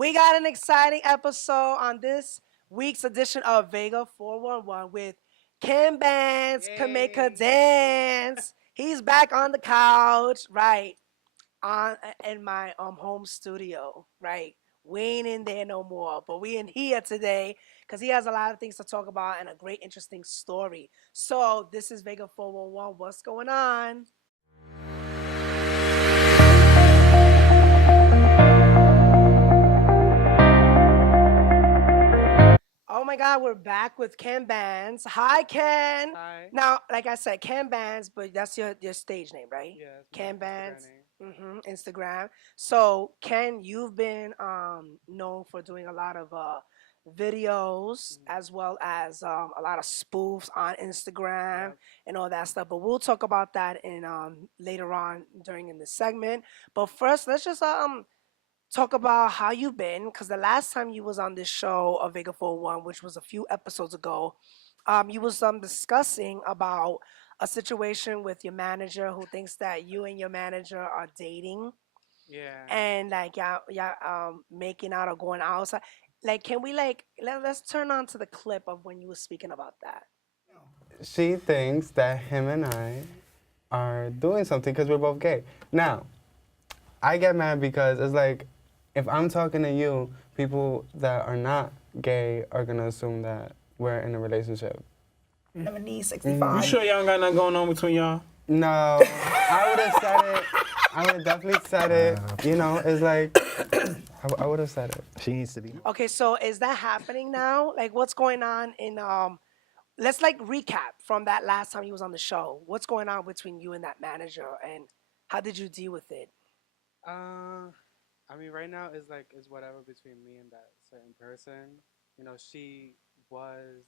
We got an exciting episode on this week's edition of Vega411 with Kim Bandz can make her Yay. dance. He's back on the couch, right? On in my home studio, right? We ain't in there no more, but we in here today because he has a lot of things to talk about and a great, interesting story. So this is Vega411. What's going on? Oh my God, we're back with Ken Bandz. Hi, Ken. Hi. Now, like I said, Ken Bandz, but that's your stage name, right? Yeah, it's my Ken Instagram Bandz. name. Instagram. So, Ken, you've been known for doing a lot of videos Mm. as well as a lot of spoofs on Instagram Yep. and all that stuff. But we'll talk about that in later on during in the segment. But first, let's just talk about how you've been because the last time you was on this show of Vega 41, which was a few episodes ago, you was discussing about a situation with your manager who thinks that you and your manager are dating Yeah. and like yeah making out or going outside. Like, can we let's turn on to the clip of when you were speaking about that. She thinks that him and I are doing something because we're both gay. Now, I get mad because it's like, if I'm talking to you, people that are not gay are gonna assume that we're in a relationship. Number knee You 65. sure y'all got nothing going on between y'all? No, I would have said it. I would have definitely said it. You know, it's like, I would have said it. She needs to be. Okay, so is that happening now? Like, what's going on in let's like recap from that last time you was on the show. What's going on between you and that manager, and how did you deal with it? Uh, I mean, right now it's whatever between me and that certain person. She was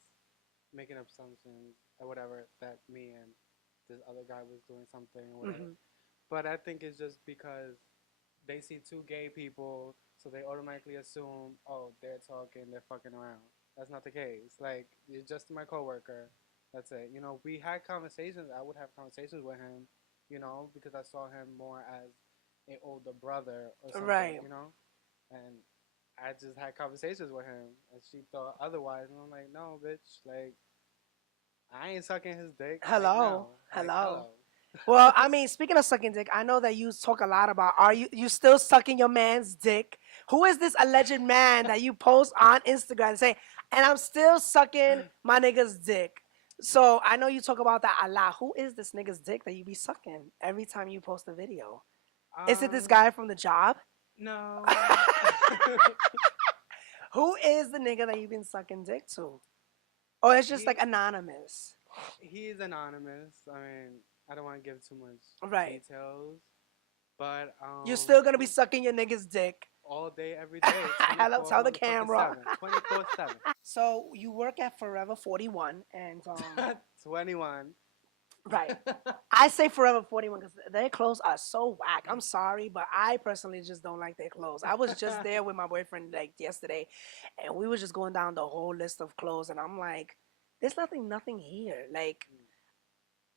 making up assumptions or whatever that me and this other guy was doing something or whatever. Hmm. But I think it's just because they see two gay people, so they automatically assume, oh, they're talking, they're fucking around. That's not the case. Like, you're just my coworker. That's it. We had conversations. I would have conversations with him, because I saw him more as an older brother or Right. something. And I just had conversations with him, and she thought otherwise. And I'm like, no, bitch. Like, I ain't sucking his dick. Like, Hello, no. Like, hello. hello. Well, I mean, speaking of sucking dick, I know that you talk a lot about. Are you still sucking your man's dick? Who is this alleged man that you post on Instagram and say, and I'm still sucking my nigga's dick? So I know you talk about that a lot. Who is this nigga's dick that you be sucking every time you post a video? Is it this Um, guy from the job? no. Who is the nigga that you've been sucking dick to? Or it's just he like anonymous? he's anonymous. I mean, I don't want to give too much Right. details, but You're still gonna be sucking your nigga's dick. all day, every day, Hello, 24 tell the motherfucking camera. 7, 24/7. So you work at Forever 41, and 21. right. I say Forever 41 because their clothes are so whack. I'm sorry, but I personally just don't like their clothes. I was just there with my boyfriend like yesterday, and we were just going down the whole list of clothes, and I'm like, there's nothing here. Like,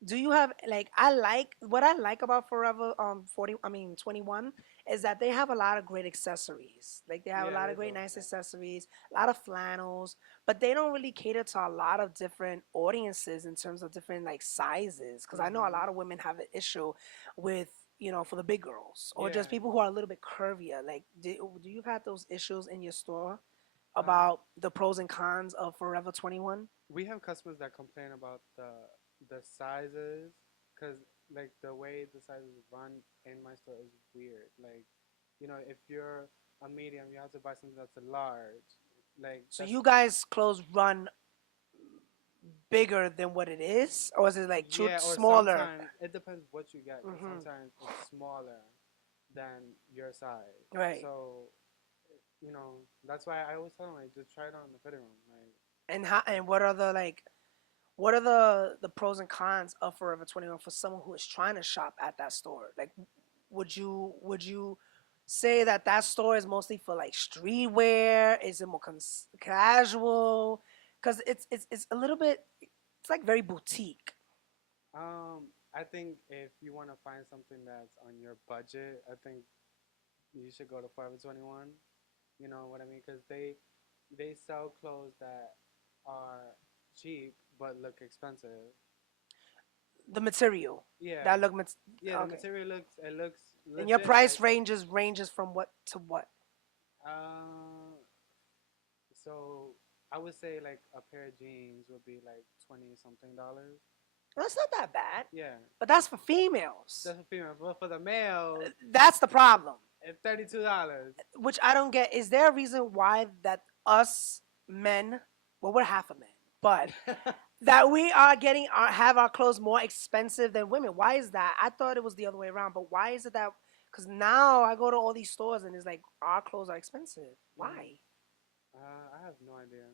do you have like I like what I like about Forever 40 I mean 21 is that they have a lot of great accessories. Like they have a Yeah, lot they of great do. nice Yeah. accessories, a lot of flannels, but they don't really cater to a lot of different audiences in terms of different like sizes cuz I know a Hmm. lot of women have an issue with for the big girls or Yeah. just people who are a little bit curvier. Like do you have those issues in your store Uh, about the pros and cons of Forever 21? we have customers that complain about the sizes, because like the way the sizes run in my store is weird. Like, if you're a medium, you have to buy something that's a large. Like So that's you guys clothes run bigger than what it is, or is it like Yeah, or smaller? sometimes it depends what you get. Because Hmm. sometimes it's smaller than your size. Right. So, that's why I always tell them, like, just try it on in the fitting room. Like, And what are the what are the pros and cons of Forever 21 for someone who is trying to shop at that store? Like, would you say that that store is mostly for like streetwear? Is it more casual? Because it's a little bit. It's like very boutique. I think if you want to find something that's on your budget, I think you should go to Forever 21. You know what I mean? Because they sell clothes that are cheap but look expensive. The material Yeah, that look yeah. The okay. material looks And your legit. price Like ranges from what to what? uh, so I would say like a pair of jeans would be like 20 something dollars. That's not that bad, Yeah, but that's for females. that's for female. But for the males, That's the problem, it's $32. which I don't get. Is there a reason why that us men, well, we're half a man, but that we are getting have our clothes more expensive than women? Why is that? I thought it was the other way around, but why is it that? Because now I go to all these stores and it's like our clothes are expensive. Mm. Why? I have no idea.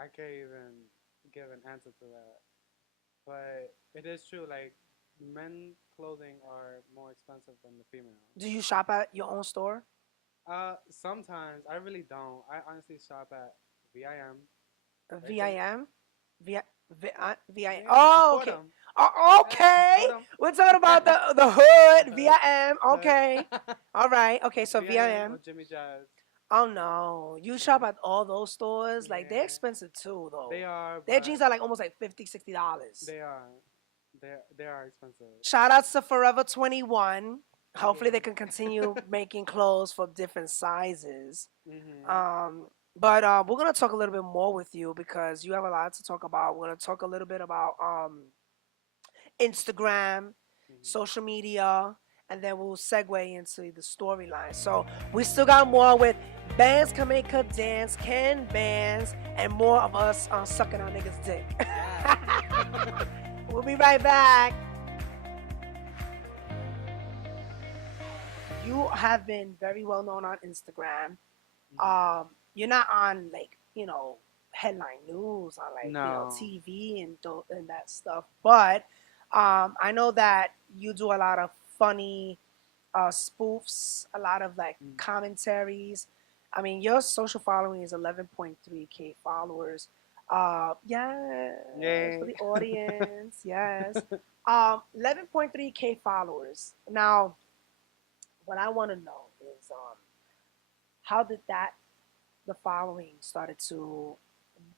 I can't even give an answer to that. But it is true. Like men clothing are more expensive than the females. Do you shop at your own store? Sometimes I really don't. I honestly shop at VIM. Right there. VIM? VI, VIM. Yeah, Oh, support okay. them. Okay. Support them. We're talking about the hood. Hood. VIM. Hood. Okay. All right. Okay. So VIM or VIM. Jimmy Jazz. Oh no. You Yeah. shop at all those stores? Like they're Yeah. expensive too, though. They are, Their but jeans are like almost like $50, $60. they are. They are expensive. Shout outs to Forever 21. Hopefully Yeah. they can continue making clothes for different sizes. Mhm. But we're gonna talk a little bit more with you because you have a lot to talk about. We're gonna talk a little bit about Instagram, Mhm. social media, and then we'll segue into the storyline. So we still got more with Bandz Can Make Her Dance, Can Bandz, and more of us sucking our niggas' dick. We'll be right back. You have been very well known on Instagram. Mhm. You're not on like headline news on like No. TV and that stuff, but I know that you do a lot of funny spoofs, a lot of like Mm. commentaries. I mean, your social following is 11.3K followers. Yes, for Yay. the audience, yes. 11.3K followers. Now, what I want to know is how did the following started to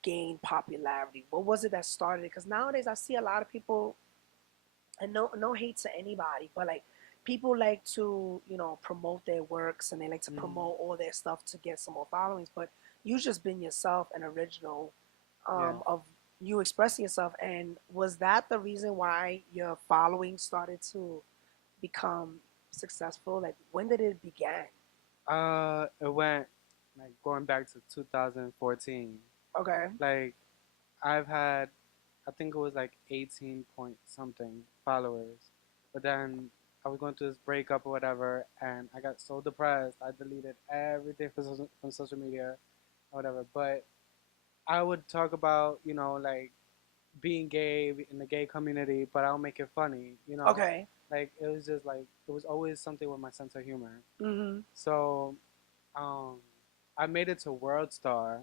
gain popularity? What was it that started it? Because nowadays I see a lot of people, and no hate to anybody, but like people like to promote their works and they like to Mhm. promote all their stuff to get some more followings. But you just been yourself and original Yeah. of you expressing yourself. And was that the reason why your following started to become successful? Like when did it begin? It went like going back to 2014. Okay. Like I've had, I think it was like 18 point something followers, but then I was going through this breakup or whatever, and I got so depressed. I deleted everything from social media or whatever. But I would talk about like being gay in the gay community, but I'll make it funny. Okay. Like it was just like it was always something with my sense of humor. Mm-hmm. So um, I made it to World Star.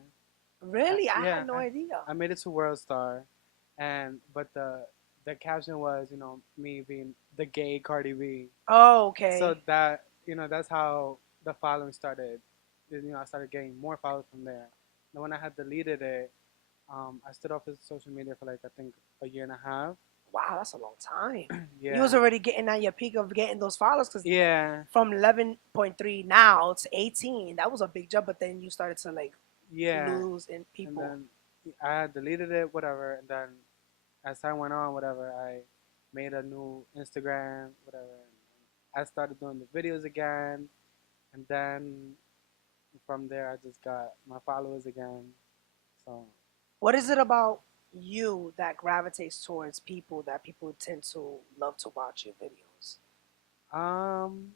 Really? I Yeah, had no idea. I made it to World Star, and but the caption was me being the gay Cardi B. Oh, okay. So that that's how the following started. I started getting more followers from there. And when I had deleted it, I stood off of social media for like I think a year and a half. Wow, that's a long time. Yeah. You was already getting at your peak of getting those followers because Yeah. from 11.3 now to 18, that was a big jump. But then you started to like Yeah. lose in And people. then I had deleted it, whatever. And then as time went on, whatever, I made a new Instagram, whatever. And I started doing the videos again, and then from there, I just got my followers again. So, What is it about you that gravitates towards people that people tend to love to watch your videos? um,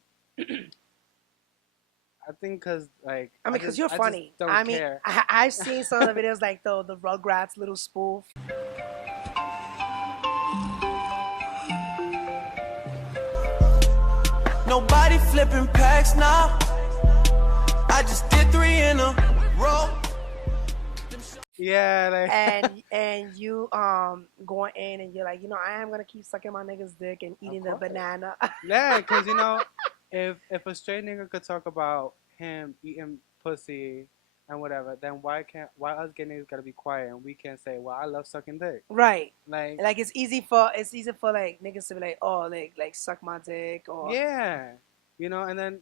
I think because like I mean, because you're I funny. just don't I mean, care. I've seen some of the videos like the Rugrats little spoof. Nobody flipping packs now. I just did 3 in a row. Yeah, like and you going in and you're like, I am gonna keep sucking my nigga's dick and eating the course. banana. yeah, because if a straight nigga could talk about him eating pussy and whatever, then why us gay niggas gotta be quiet and we can't say, well, I love sucking dick? Right. Like, Like it's easy for like niggas to be like, oh, like suck my dick or yeah, and then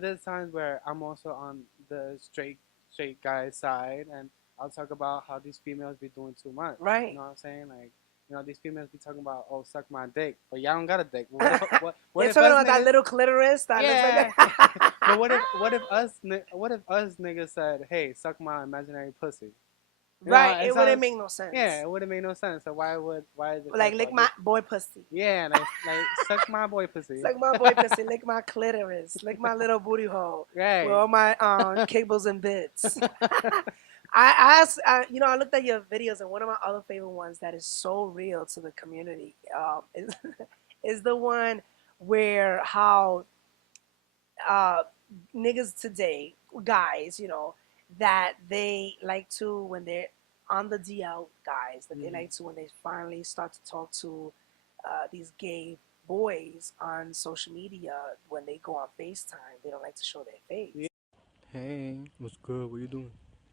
there's times where I'm also on the straight guy side, and I'll talk about how these females be doing too much. Right. You know what I'm saying? Like, these females be talking about, oh, suck my dick, but y'all don't got a dick. What they're if talking us about that niggas- little clitoris that Yeah. looks like that. But what if us niggas said, hey, suck my imaginary pussy? Right, it it wouldn't sounds- make no sense. Yeah, it wouldn't make no sense. So why is it Like lick my boy pussy. Yeah, like suck my boy pussy. Suck my boy pussy, lick my clitoris, lick my little booty hole. Right. With all my cables and bits. I asked, I looked at your videos, and one of my other favorite ones that is so real to the community is the one where how niggas today, guys, that they like to, when they're on the DL, guys, that they like to, when they finally start to talk to these gay boys on social media, when they go on FaceTime, they don't like to show their face. Hey, what's good? What you doing?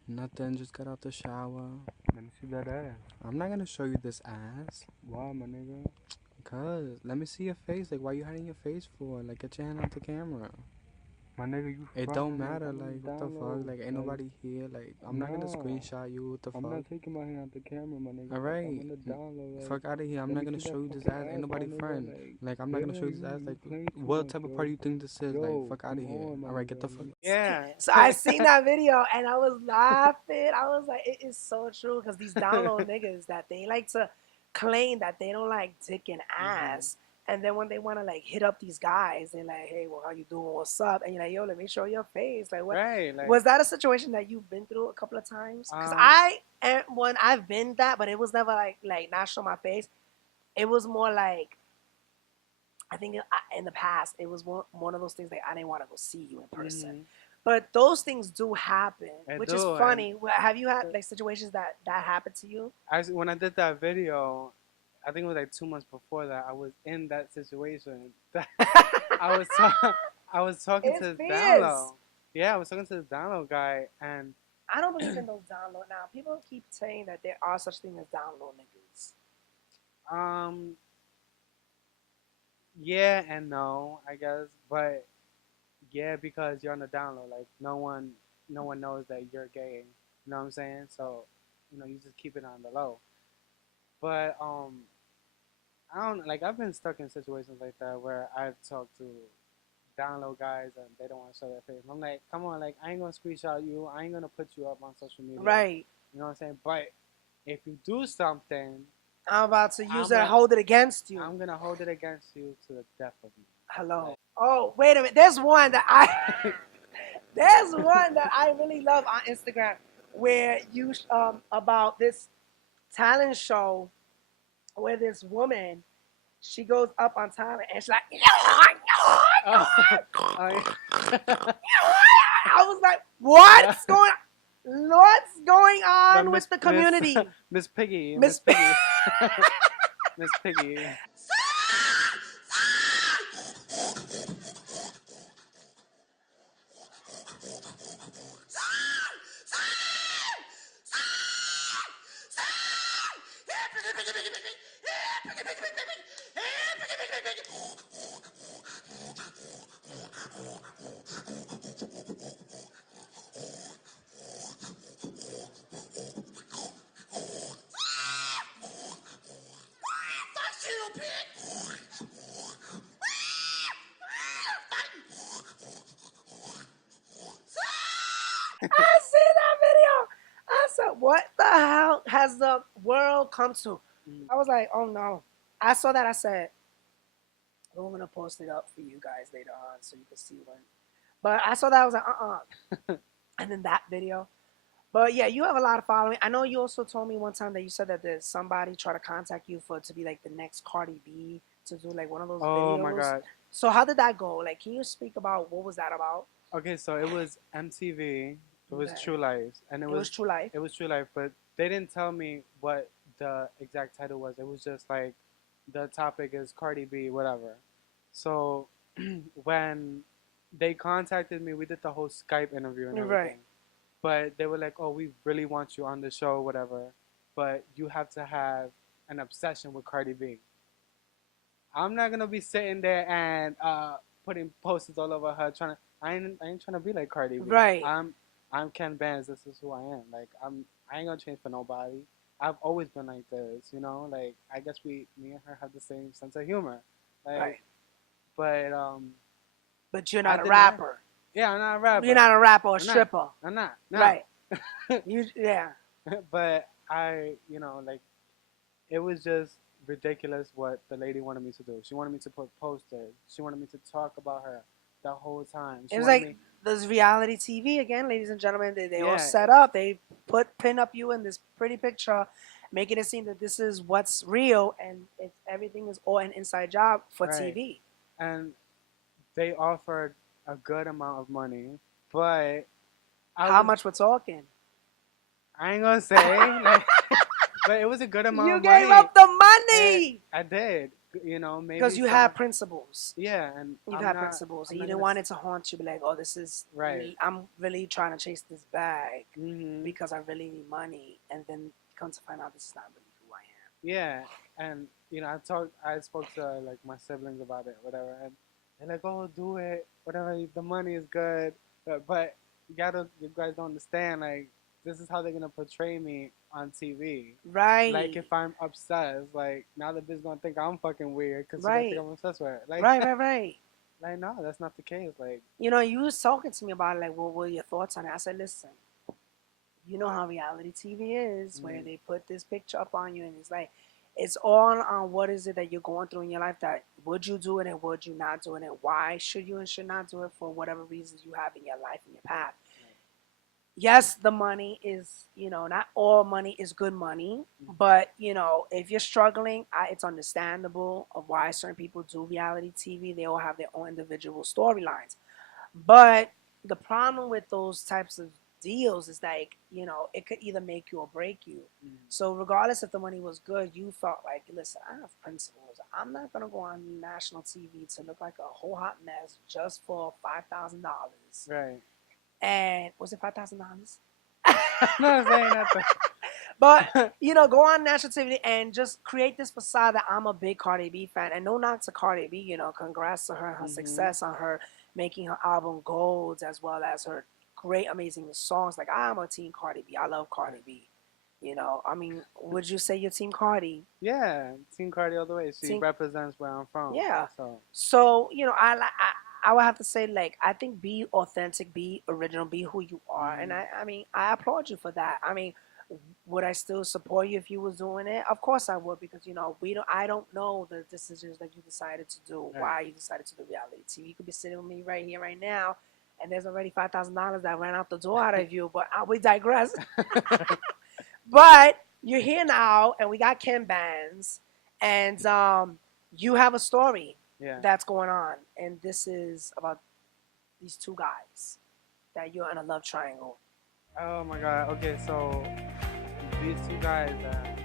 Nothing, just got out the shower. Let me see that ass. I'm not gonna show you this ass. Why, my nigga? Cause, let me see your face. Like, why you hiding your face for? Like, get your hand out the camera. My nigga, you. It don't matter, I'm like, what the download, fuck? Like, ain't nobody here. Like, I'm not gonna No. screenshot you. What the I'm fuck? not taking my hand out the camera, my nigga. Alright. I'm gonna download. Like, Fuck out of here. I'm let not me gonna see that show you this fucking ass. Ain't nobody my nigga, friend. Like, I'm not gonna show you this ass. Like, playing too what much, type of bro. party you think this is? Yo, Like, fuck out of come here. on, my Alright, get the nigga. fuck. Yeah. So I seen that video and I was laughing. I was like, it is so true, because these download niggas that they like to claim that they don't like dick and ass. And then when they want to like hit up these guys, they're like, hey, well, how you doing? What's up? And you're like, yo, let me show your face. Like, what? Right. Like, Was that a situation that you've been through a couple of times? Because I've been that, but it was never like not show my face. It was more like, I think in the past, it was one of those things like I didn't want to go see you in person. But those things do happen, It which do, is and- funny. Have you had like situations that happened to you? Actually, when I did that video, I think it was like 2 months before that, I was in that situation. I was talking It's to the fierce. download. Yeah, I was talking to the download guy, and I don't believe in those download. Now, people keep saying that there are such things as download niggas. yeah and no, I guess, but yeah, because you're on the download, like no one knows that you're gay. You know what I'm saying? So, you just keep it on the low. But I don't like. I've been stuck in situations like that where I've talked to download guys and they don't want to show their face. I'm like, come on, like I ain't gonna screenshot you. I ain't gonna put you up on social media. Right. You know what I'm saying? But if you do something, I'm about to use I'm it and not- hold it against you. I'm gonna hold it against you to the death of me. Hello. Oh, wait a minute. There's one that I really love on Instagram where you about this talent show where this woman, she goes up on time and she's like, Oh, I was like, what's going on with the community? Miss Piggy. Miss Miss Piggy. Miss Piggy. I seen that video. I said, what the hell has the world come to? I was like, oh no. I saw that. I said, we're going to post it up for you guys later on so you can see when. But I saw that. I was like, And then that video. But yeah, you have a lot of following. I know you also told me one time that you said that there's somebody try to contact you to be like the next Cardi B to do like one of those videos. Oh my God. So how did that go? Like, can you speak about what was that about? Okay, so it was MTV. It was Okay. True Life, and It was True Life. It was True Life, but they didn't tell me what the exact title was. It was just like the topic is Cardi B, whatever. So when they contacted me, we did the whole Skype interview and everything. Right. but they were like, "Oh, we really want you on the show, whatever, but you have to have an obsession with Cardi B." I'm not gonna be sitting there and putting posters all over her trying to. I ain't trying to be like Cardi B. Right. I'm Ken Bandz. This is who I am. Like I ain't gonna change for nobody. I've always been like this, you know. Like I guess me and her have the same sense of humor. Like, Right. but But you're I not a did rapper. yeah, I'm not a rapper. You're not a rapper or a I'm not. stripper. I'm not. No. Right. Yeah. But like it was just ridiculous what the lady wanted me to do. She wanted me to put posters. She wanted me to talk about her the whole time. She It was wanted like me, those reality TV again, ladies and gentlemen. They all yeah, set up. They pin up you in this pretty picture, making it seem that this is what's real, and everything is all an inside job for right. TV. And they offered a good amount of money, but How much we're talking? I ain't gonna say, like, but it was a good amount You of money. gave up the Yeah, money I did, you know, maybe because you have principles. yeah, and You've I'm had not- principles. I'm And you not didn't gonna want it to haunt you. Be like, oh, this is Right. I'm really trying to chase this bag Mhm. because I really need money, and then come to find out this is not really who I am. Yeah, and you know, I spoke to like my siblings about it, whatever, and they're like, "Oh, do it, whatever. The money is good, but you guys don't understand. Like, this is how they're gonna portray me on TV. Right. Like, if I'm obsessed, like now the bitch gonna think I'm fucking weird because she Right. gonna think I'm obsessed with her. Like, right. like no, that's not the case. Like, You know, you was talking to me about it, like, what were your thoughts on it? I said, listen, you know how reality TV is, where they put this picture up on you, and it's like, it's all on what is it that you're going through in your life. That would you do it and would you not do it, and why should you and should not do it for whatever reasons you have in your life and your path. Yes, the money is, not all money is good money, but, if you're struggling, it's understandable of why certain people do reality TV. They all have their own individual storylines. But the problem with those types of deals is like, it could either make you or break you. So regardless if the money was good, you felt like, listen, I have principles. I'm not going to go on national TV to look like a whole hot mess just for $5,000. right? And was it $5,000? No, saying nothing. But, go on national TV and just create this facade that I'm a big Cardi B fan. And no knock to Cardi B, congrats to her, her success on her making her album gold, as well as her great, amazing songs. Like, I'm a team Cardi B. I love Cardi B. I mean, would you say you're team Cardi? Yeah, Team Cardi all the way. She Team- represents where I'm from. Yeah. So So, I would have to say, like, I think be authentic, be original, be who you are. And I mean, I applaud you for that. I mean, would I still support you if you was doing it? Of course I would, because, I don't know the decisions that you decided to do, Right. why you decided to do reality TV. You could be sitting with me right here, right now, and there's already $5,000 that ran out the door out of you, but we digress. But you're here now, and we got Ken Bandz, and you have a story yeah. that's going on, and this is about these two guys that you're in a love triangle. Oh my God. Okay, so these two guys.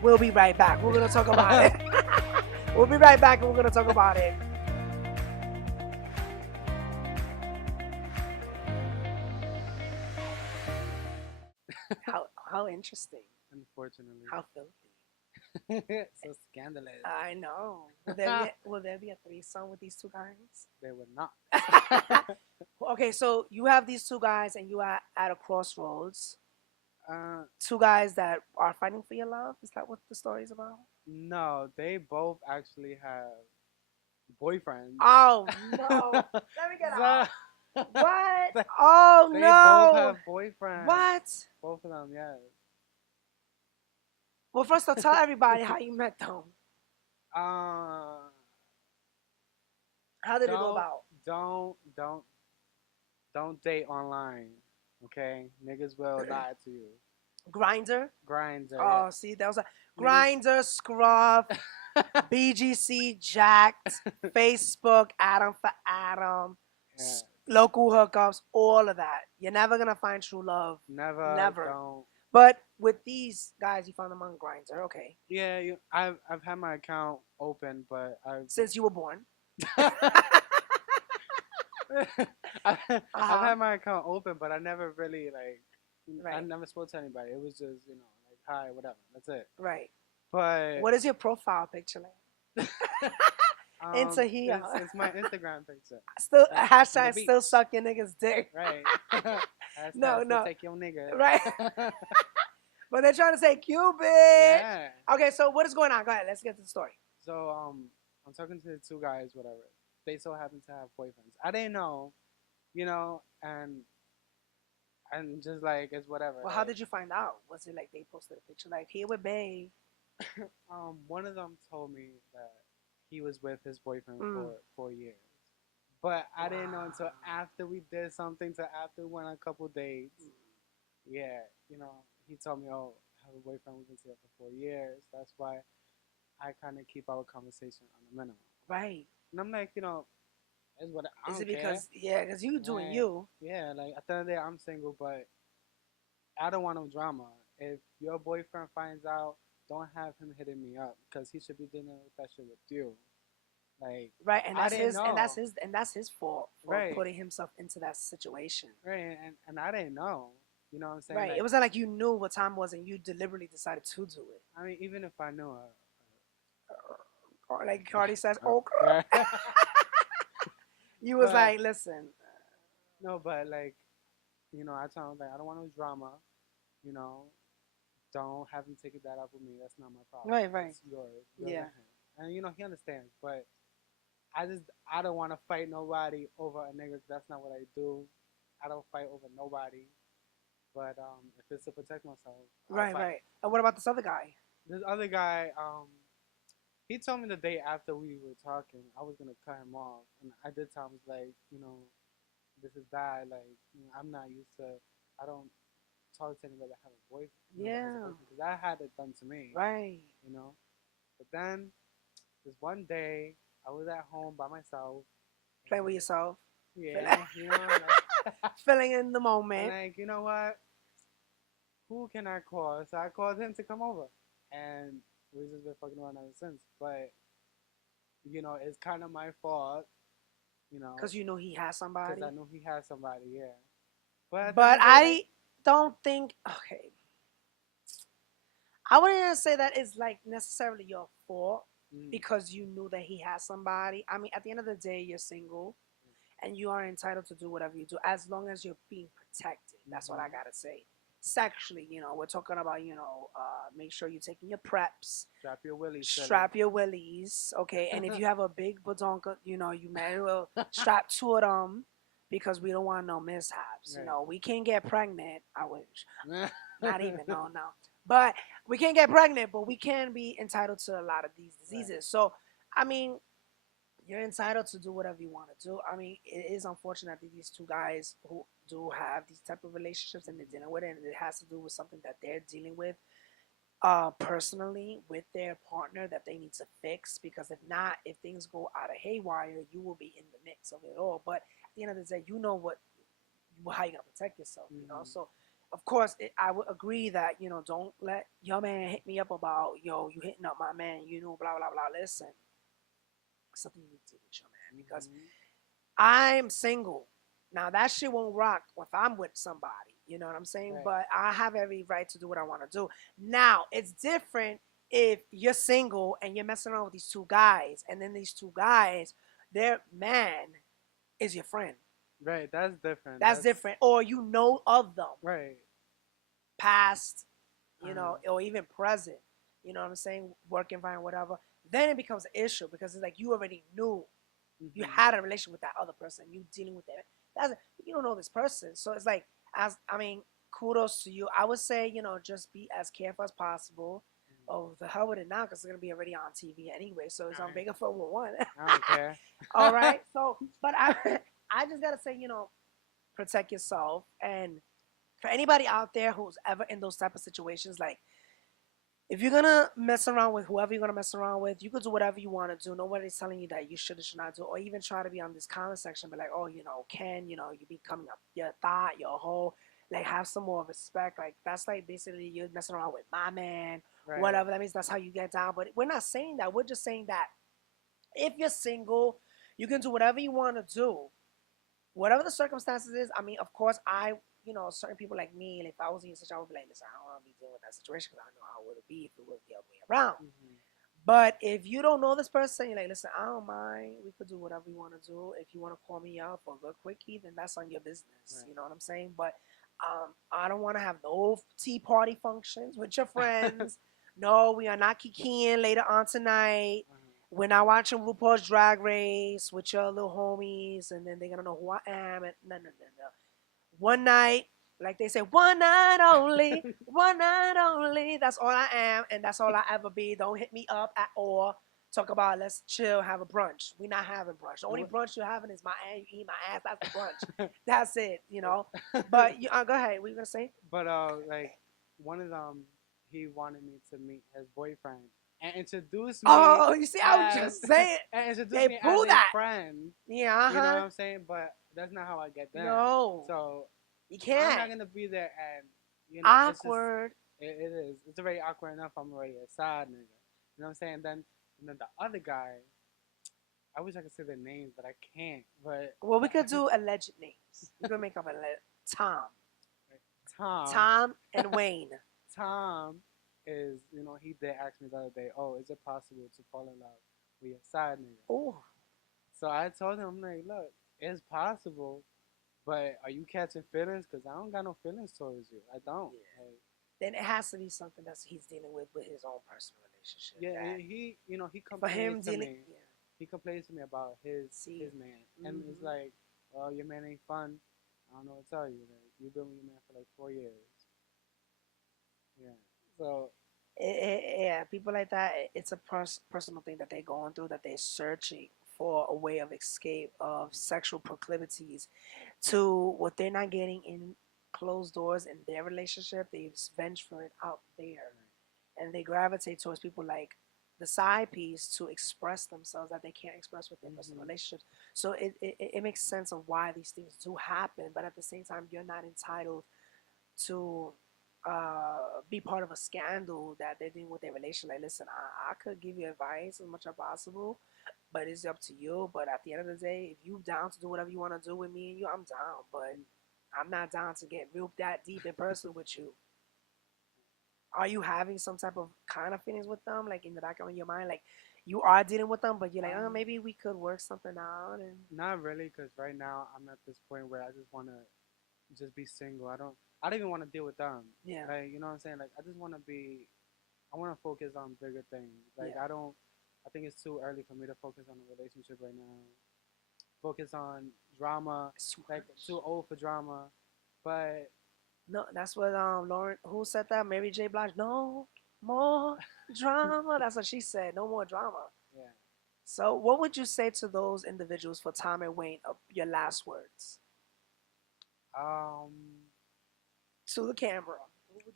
We'll be right back. We're gonna talk about it. We'll be right back, and we're gonna talk about it. How interesting. Unfortunately. How filthy. So scandalous. I know. Will there be a threesome with these two guys? They would not. Okay, so you have these two guys, and you are at a crossroads. Two guys that are fighting for your love. Is that what the story is about? No, they both actually have boyfriends. Oh no! Let me get out. So- What? Oh They no! both have boyfriends. What? Both of them, yes. Well, first I'll tell everybody how you met them. Uh, How did it go about? Don't date online. Okay, niggas will lie to you. Grinder. Grinder. Oh, see, that was a Grinder, Scruff, BGC, Jacked, Facebook, Adam for Adam, Yeah. local hookups, all of that. You're never gonna find true love. Never. Never. Don't. But with these guys, you found them on Grindr, okay? Yeah, I've had my account open, but Since you were born. I've had my account open, but I never really like I Right. never spoke to anybody. It was just, you know, like, hi, whatever. That's it. Right. But What is your profile picture like? Into here. it's my Instagram picture. Still On the hashtag beach. still sucking niggas dick. Right. No, Hashtag no. Take your nigga. Right. But they're trying to say Cupid. Yeah. Okay, so what is going on? Go ahead. Let's get to the story. So I'm talking to the two guys, whatever. They so happen to have boyfriends. I didn't know, you know, and just like it's whatever. Well, how did you find out? Was it like they posted a picture like here with Bae? One of them told me that he was with his boyfriend Mm. for 4 years. But I didn't know until after we did something, to after we went on a couple dates. Yeah, you know, he told me, oh, I have a boyfriend, we've been together for 4 years. That's why I kind of keep our conversation on the minimum. Right. And I'm like, you know, it's what I Is don't it because because you doing Right. you? Yeah, like at the end of the day, I'm single, but I don't want no drama. If your boyfriend finds out, don't have him hitting me up because he should be dealing with that shit with you. Like, Right, and I that's didn't his and that's know. his and that's his fault for Right. putting himself into that situation. right, and I didn't know. You know what I'm saying? Right. Like, It wasn't like you knew what time it was and you deliberately decided to do it. I mean, even if I knew Or like Cardi says, uh, oh, right. you was but- like, listen, No, but like, you know, I told him like I don't want no drama. You know, don't have him take that up with me. That's not my problem. Right, right. It's yours. Yours Yeah. and him. And you know he understands, but I don't want to fight nobody over a nigga. That's not what I do. I don't fight over nobody. But if it's to protect myself, I'll right, fight. right. And what about this other guy? This other guy, he told me the day after we were talking, I was gonna cut him off, and I did tell him like, you know, this is bad. Like, you know, I'm not used to. I don't talk to anybody that have a boyfriend. Yeah. Because I had it done to me. Right. You know. But then, this one day, I was at home by myself. Playing with yourself. Yeah. You know. Like, Filling in the moment. and like, you know what? Who can I call? So I called him to come over, and we've just been fucking around ever since. But you know, it's kind of my fault. You know, Because you know he has somebody. because I knew he had somebody. Yeah. But at the But end of the day, I don't think, okay. I wouldn't even say that it's like necessarily your fault mm, because you knew that he has somebody. I mean, at the end of the day, you're single and you are entitled to do whatever you do as long as you're being protected. That's what I gotta say. Sexually, you know, we're talking about, you know, make sure you're taking your preps, strap your willies. Shirley. strap your willies, okay? And if you have a big badonka, you know, you may as well strap two of them because we don't want no mishaps. You Right. know, we can't get pregnant. I wish. Not even, no. But we can't get pregnant, but we can be entitled to a lot of these diseases. So, I mean, you're entitled to do whatever you want to do. I mean, it is unfortunate that these two guys who do have these type of relationships and they're dealing with it, and it has to do with something that they're dealing with personally with their partner that they need to fix. Because if not, if things go out of haywire, you will be in the mix of it all. But at the end of the day, you know how you're gonna protect yourself. You know, so of course I would agree that, you know, don't let your man hit me up about, yo, you hitting up my man, you know, blah blah blah. Listen, something you need to do with your man because I'm single. Now that shit won't rock if I'm with somebody. You know what I'm saying? Right. But I have every right to do what I want to do. Now it's different if you're single and you're messing around with these two guys, and then these two guys, their man is your friend. Right. That's different. That's different. Or you know of them, Right. past, you know, or even present. You know what I'm saying? Work environment, whatever. Then it becomes an issue because it's like you already knew. You had a relationship with that other person. You dealing with it. You don't know this person. So it's like, kudos to you. I would say, you know, just be as careful as possible. Oh, the hell with it now because it's going to be already on TV anyway. So it's on Vega411. I don't care. All right. So, but I just got to say, you know, protect yourself. And for anybody out there who's ever in those type of situations, like, if you're going to mess around with whoever you're going to mess around with, you could do whatever you want to do. Nobody's telling you that you should or should not do. Or even try to be on this comment section, be like, oh, you know, you know, you be coming up your thought, your whole, like, have some more respect. Like, that's like basically you're messing around with my man, Right. whatever. That means that's how you get down. But we're not saying that. We're just saying that if you're single, you can do whatever you want to do. Whatever the circumstances is, I mean, of course, I certain people like me, if I was in your situation, I would be like, listen, I don't want to be dealing with that situation because I know how it would be if it was the other way around. Mm-hmm. But if you don't know this person, you're like, listen, I don't mind. We could do whatever we want to do. If you want to call me up for a good quickie, then that's on your business. Right. You know what I'm saying? But I don't want to have no tea party functions with your friends. No, we are not kikiing later on tonight. We're not watching RuPaul's Drag Race with your little homies, and then they're going to know who I am. And no. One night, like they say, one night only, one night only. That's all I am, and that's all I ever be. Don't hit me up at all. Talk about let's chill, have a brunch. We're not having brunch. The only brunch you're having is my ass. You eat my ass. That's the brunch. That's it, But go ahead. What you gonna say? But like one of them, he wanted me to meet his boyfriend and introduce me. Oh, you see, I was just saying. And introduce They me pull as that. a friend. Yeah, You know what I'm saying? But that's not how I get there. No, So you I'm can't. not gonna be there, and Awkward. It is. It's already awkward enough. I'm already a side nigga. You know what I'm saying? Then the other guy, I wish I could say their names, but I can't. But Well, we could do alleged names. We could make up Tom. Tom and Wayne. Tom is, he did ask me the other day, oh, is it possible to fall in love with your side nigga? Oh, So I told him, I'm like, look, it's possible, but are you catching feelings? Because I don't got no feelings towards you. I don't. Yeah. Then it has to be something that he's dealing with his own personal relationship. Yeah, he For him complains to dealing, me. He complains to me about his man, and it's like, well, your man ain't fun. I don't know what to tell you. Like, you've been with your man for like 4 years. Yeah. So. People like that. It's a personal thing that they're going through. That they're searching for a way of escape of sexual proclivities to what they're not getting in closed doors in their relationship. They venge for it out there, and they gravitate towards people like the side piece to express themselves that they can't express within personal relationships. So it makes sense of why these things do happen, but at the same time, you're not entitled to be part of a scandal that they're doing with their relationship. Like, listen, I could give you advice as much as possible, but it's up to you. But at the end of the day, if you down to do whatever you want to do with me and you, I'm down. But I'm not down to get real that deep in person with you. Are you having some type of kind of feelings with them, like in the back of your mind, like you are dealing with them, but you're like, oh, maybe we could work something out? And Not really, because right now I'm at this point where I just want to just be single. I don't even want to deal with them. Yeah. Like, you know what I'm saying? Like, I want to focus on bigger things. Like, I think it's too early for me to focus on a relationship right now. Focus on drama. Like, too old for drama. But no, that's what Lauren, who said that? Mary J. Blige. No more drama. That's what she said. No more drama. yeah. So, what would you say to those individuals for Tom and Wayne? Your last words to the camera. What would you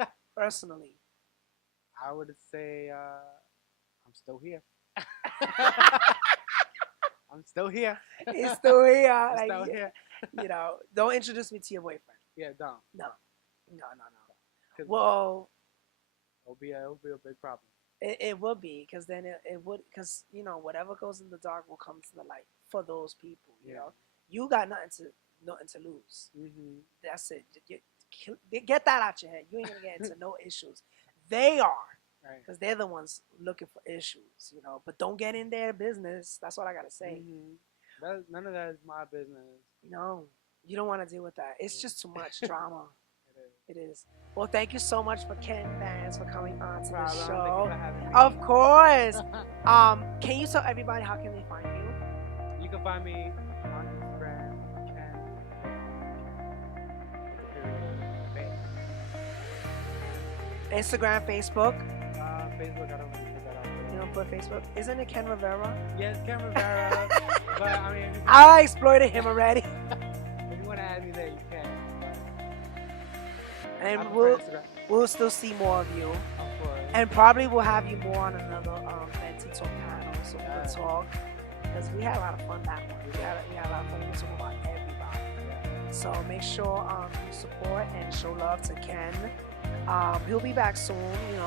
say personally? I would say I'm still here. I'm still here. He's still here. I'm Like, still here. Don't introduce me to your boyfriend. Yeah, don't. No. 'Cause Well, it'll be a big problem. it would be, because then it would, because whatever goes in the dark will come to the light for those people. You got nothing to lose. Mm-hmm. That's it. Get that out your head. You ain't gonna get into no issues. They are, because they're the ones looking for issues. But don't get in their business. That's what I gotta say. Mm-hmm. None of that is my business. No, you don't want to deal with that. It's just too much drama. It is. Well, thank you so much for Ken Bandz for coming on to the Thank you show. for having me. Of course. Can you tell everybody how can they find you? You can find me on Instagram, Ken. Instagram, Facebook. Facebook, I don't really put that out. You don't put Facebook? Isn't it Ken Rivera? Yes, Ken Rivera. But I mean, I exploited him already. if you want to add me there, you can. And I'm we'll still see more of you. Of course. And probably we'll have you more on another Mentee Talk panel, so we can talk. Because we had a lot of fun that one. We had a lot of fun. We talk about everybody. So make sure you support and show love to Ken. He'll be back soon,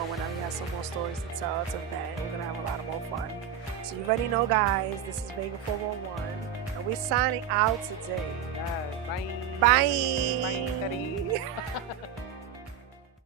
whenever he has some more stories to tell, to vent. We're going to have a lot of more fun. So you already know, guys, this is Vega411. And we're signing out today. Yes, bye. Bye. Bye, Daddy.